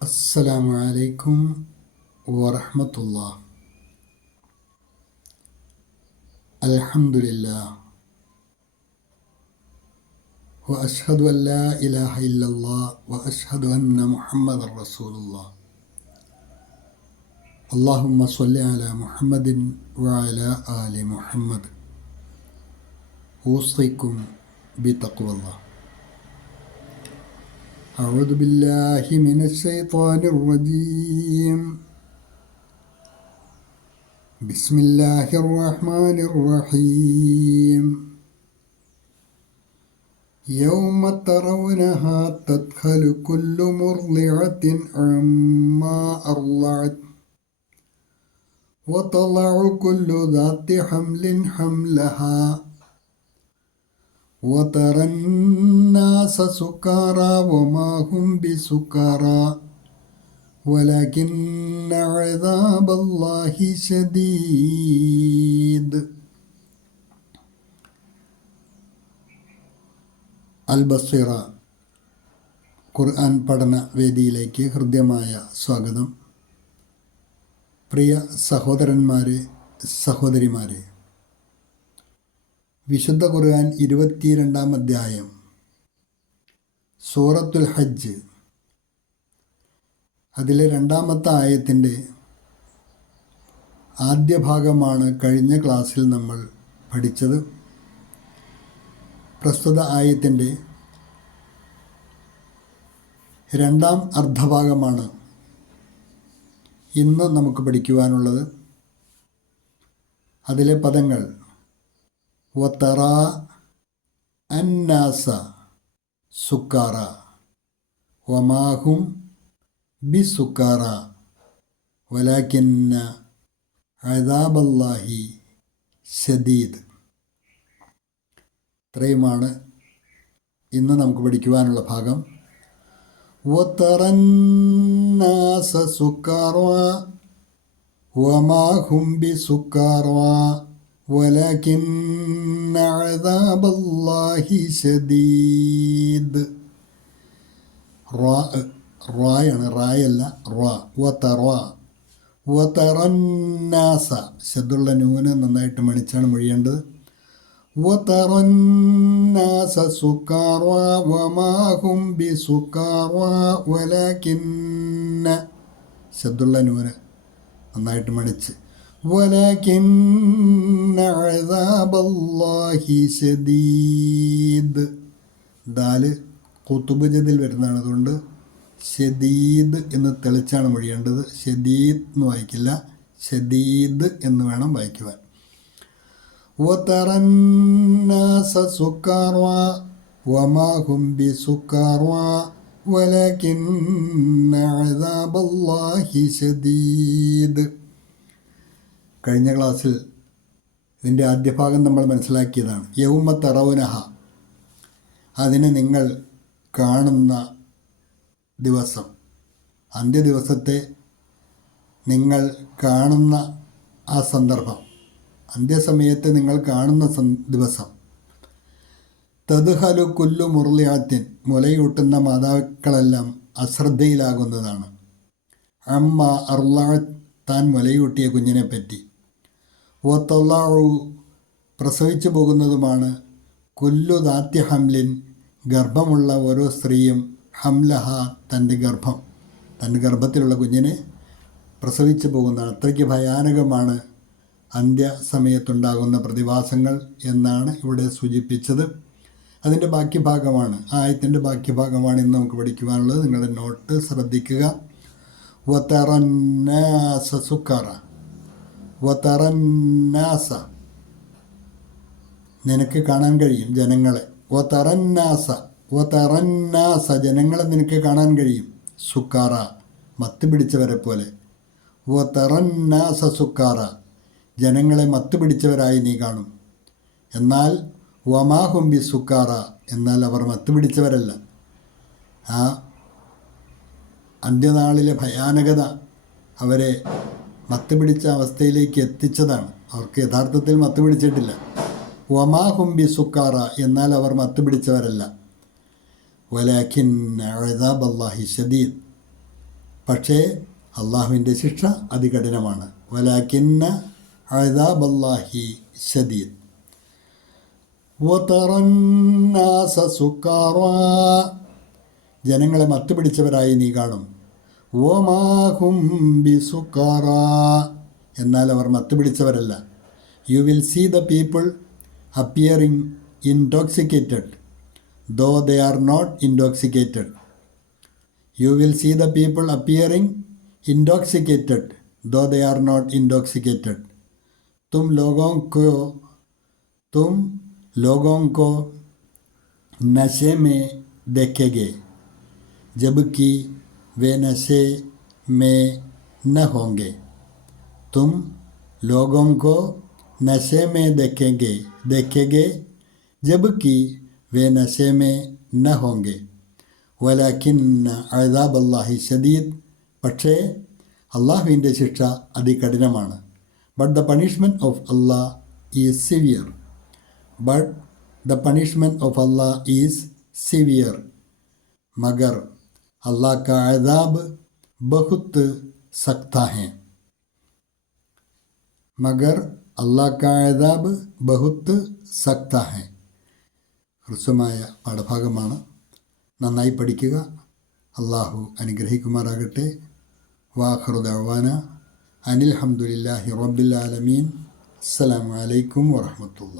السلام عليكم ورحمة الله. الحمد لله. وأشهد أن لا إله إلا الله وأشهد أن محمد رسول الله. اللهم صل على محمد وعلى آل محمد. أوصيكم بتقوى الله. أعوذ بالله من الشيطان الرجيم. بسم الله الرحمن الرحيم. يوم ترونها تدخل كل مرضعة عما أرضعت وتضع كل ذات حمل حملها. وترى الناس سكارى وما هم بسكارى ولكن عذاب الله شديد അൽ ബസീറ ഖുർആൻ പഠന വേദിയിലേക്ക് ഹൃദ്യമായ സ്വാഗതം പ്രിയ സഹോദരന്മാരെ സഹോദരിമാരെ വിശുദ്ധ ഖുർആൻ ഇരുപത്തിരണ്ടാം അധ്യായം. സൂറത്തുൽ ഹജ്ജ്. അതിലെ രണ്ടാമത്തെ ആയത്തിന്റെ ആദ്യ ഭാഗമാണ് കഴിഞ്ഞ ക്ലാസ്സിൽ നമ്മൾ പഠിച്ചത്. പ്രസ്തുത ആയത്തിന്റെ രണ്ടാം അർദ്ധഭാഗമാണ് ഇന്ന് നമുക്ക് പഠിക്കുവാനുള്ളത്. അതിലെ പദങ്ങൾ വത്തറ അന്നാസ സുക്കാറ വമാഹും ബി സുക്കാറ വലാക്കിന്ന അതാബല്ലാഹി ഷദീദ് ഇത്രയുമാണ് ഇന്ന് നമുക്ക് പഠിക്കുവാനുള്ള ഭാഗം وترى സുക്കാറ വമാഹും ബി സുക്കാറ ولكن عذاب الله شديد റാ റായാണ് റായല്ല റാ വത്തറ വത്തറന്നാസ ശബ്ദുള്ള നൂന് നന്നായിട്ട് മണിച്ചാണ് മൊഴിയേണ്ടത് വത്തറന്നാസ സുക്കാറ വമാഹും ബി സുക്കാറ വലകിന്ന ശബ്ദുള്ള നൂന് നന്നായിട്ട് മണിച്ച് ولكن عذاب الله شديد ദാല് കുത്തുബജതിൽ വരുന്നതാണ് അതുകൊണ്ട് ഷദീദ് എന്ന് തെളിച്ചാണ് മൊഴിയേണ്ടത് ഷദീദ് എന്ന് വായിക്കില്ല ഷദീദ് എന്ന് വേണം വായിക്കുവാൻ وترى سكارى وما هم بسكارى ولكن عذاب الله شديد കഴിഞ്ഞ ക്ലാസ്സിൽ ഇതിന്റെ ആദ്യ ഭാഗം നമ്മൾ മനസ്സിലാക്കിയതാണ്. യൗമ തറവുനഹ അതിനെ നിങ്ങൾ കാണുന്ന ദിവസം. അന്ത്യദിവസത്തെ നിങ്ങൾ കാണുന്ന ആ സന്ദർഭം. അന്ത്യസമയത്ത് നിങ്ങൾ കാണുന്ന ദിവസം. തദ്ഹലു കുല്ലു മുർലിയാത്തിൻ. മുലയൂട്ടുന്ന മാതാക്കളെല്ലാം അശ്രദ്ധയിലാകുന്നതാണ്. അമ്മ അർലാ താൻ മുലയൂട്ടിയ കുഞ്ഞിനെ ഓത്തല്ലാഴു പ്രസവിച്ചു പോകുന്നതുമാണ് കുല്ലു ദാത്യ ഹംലിൻ ഗർഭമുള്ള ഓരോ സ്ത്രീയും ഹംലഹ തന്റെ ഗർഭം തന്റെ ഗർഭത്തിലുള്ള കുഞ്ഞിനെ പ്രസവിച്ചു പോകുന്നതാണ്. അത്രയ്ക്ക് ഭയാനകമാണ് അന്ത്യസമയത്തുണ്ടാകുന്ന പ്രതിഭാസങ്ങൾ എന്നാണ് ഇവിടെ സൂചിപ്പിച്ചത്. അതിന്റെ ബാക്കി ഭാഗമാണ് ആയത്തിന്റെ ബാക്കി ഭാഗമാണ് ഇന്ന് നമുക്ക് പഠിക്കുവാനുള്ളത്. നിങ്ങളുടെ നോട്ട് ശ്രദ്ധിക്കുക. വത്തറന്നാസ സുക്കറ. വത്തറന്നാസ നിനക്ക് കാണാൻ കഴിയും ജനങ്ങളെ. വതറന്നാസ വതറന്നാസ ജനങ്ങളെ നിനക്ക് കാണാൻ കഴിയും. സുക്കാറ. മത്ത് പിടിച്ചവരെ പോലെ. വതറന്നാസ സുക്കാറ. ജനങ്ങളെ മത്ത് പിടിച്ചവരായി നീ കാണും. എന്നാൽ വമാഹുംബി സുക്കാറ. എന്നാൽ അവർ മത്ത് പിടിച്ചവരല്ല. ആ അന്ത്യനാളിലെ ഭയാനകത അവരെ മത്ത് പിടിച്ച അവസ്ഥയിലേക്ക് എത്തിച്ചതാണ്. അവർക്ക് യഥാർത്ഥത്തിൽ മത്ത് പിടിച്ചിട്ടില്ല വമാഹുംബി സുക്കാറ എന്നാൽ അവർ മത്ത് പിടിച്ചവരല്ല വലാഖിൻ അഴതാബ് അള്ളാഹി ഷദീദ് പക്ഷേ അള്ളാഹുവിന്റെ ശിക്ഷ അതികഠിനമാണ്. വലാക്കിന്ന അഴതാബല്ലാഹി ഷദീദ് വതറന്നാസ സുക്കാറാ. ജനങ്ങളെ മത്തുപിടിച്ചവരായി നീ കാണും. ഓമാഹും ബിസുക്കാറ എന്നാൽ അവർ മത്തുപിടിച്ചവരല്ല. You will see the people appearing intoxicated though they are not intoxicated you will see the people appearing intoxicated though they are not intoxicated തും ലോകോം കോ തും ലോകോം കോ നശേ മേ ദേഖേഗേ ജബ് वे नशे में न होंगे। तुम लोगों को नशे में देखेंगे देखेंगे जबकि वे नशे में न होंगे। വലാക്കിൻ അഴതാബ് അള്ളാഹി ഷദീദ് പക്ഷേ അള്ളാഹുവിന്റെ ശിക്ഷ അതികഠിനമാണ്। But the punishment of Allah is severe but the punishment of Allah is severe മഗർ अल्लाह का अजाब बहुत सख्ता है मगर अल्लाह का अजाब बहुत सख्ता है ഹ്രസ്വമായ പാഠഭാഗമാണ് നന്നായി പഠിക്കുക അള്ളാഹു അനുഗ്രഹിക്കുമാറാകട്ടെ വാഹറുദവാന അനിൽ ഹംദുലില്ലാഹി റബ്ബിൽ ആലമീൻ അസ്സലാമു അലൈക്കും വറഹമത്തുള്ള